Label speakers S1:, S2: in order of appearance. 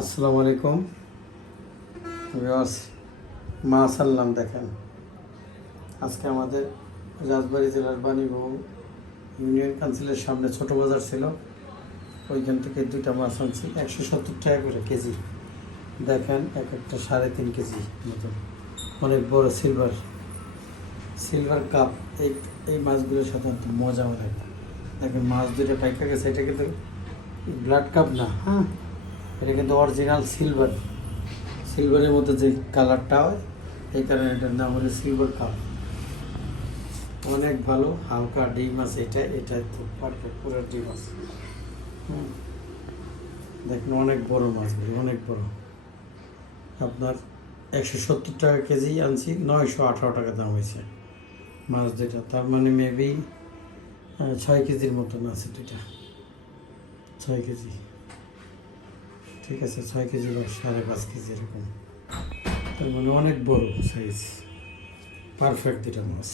S1: আসসালামু আলাইকুম। মাছ আনলাম দেখেন। আজকে আমাদের রাজবাড়ী জেলার বাণীবহু ইউনিয়ন কাউন্সিলের সামনে ছোট বাজার ছিল। ওইখান থেকে দুইটা মাছ আনছি, একশো সত্তর টাকা করে কেজি। দেখেন, এক একটা সাড়ে তিন কেজি মতো অনেক বড় সিলভার সিলভার কাপ এই এই মাছগুলোর সাধারণত মজা, অনেক। দেখেন, মাছ দুটো পাইকা গেছে, এটা কিন্তু ব্লাড কাপ না হ্যাঁ? এটা কিন্তু অরিজিনাল সিলভার সিলভারের মধ্যে যে কালারটা হয়, এই কারণে এটার নাম হলো সিলভার কাপ অনেক ভালো, হালকা ডিম আছে এটা এটা তো পারফেক্ট পুরো ডিম আছে। দেখুন, অনেক বড় মাছগুলি অনেক বড়। আপনার একশো সত্তর টাকা কেজি আনছি, নয়শো আঠারো টাকা দাম হয়েছে। মাছ দুটা তার মানে মেবি ছয় কেজির মতন আছে দুইটা। ছয় কেজি। ঠিক আছে, ছয় কেজি বা সাড়ে পাঁচ কেজি এরকম। তার মানে অনেক বড় সাইজ পারফেক্ট দুটা মাছ।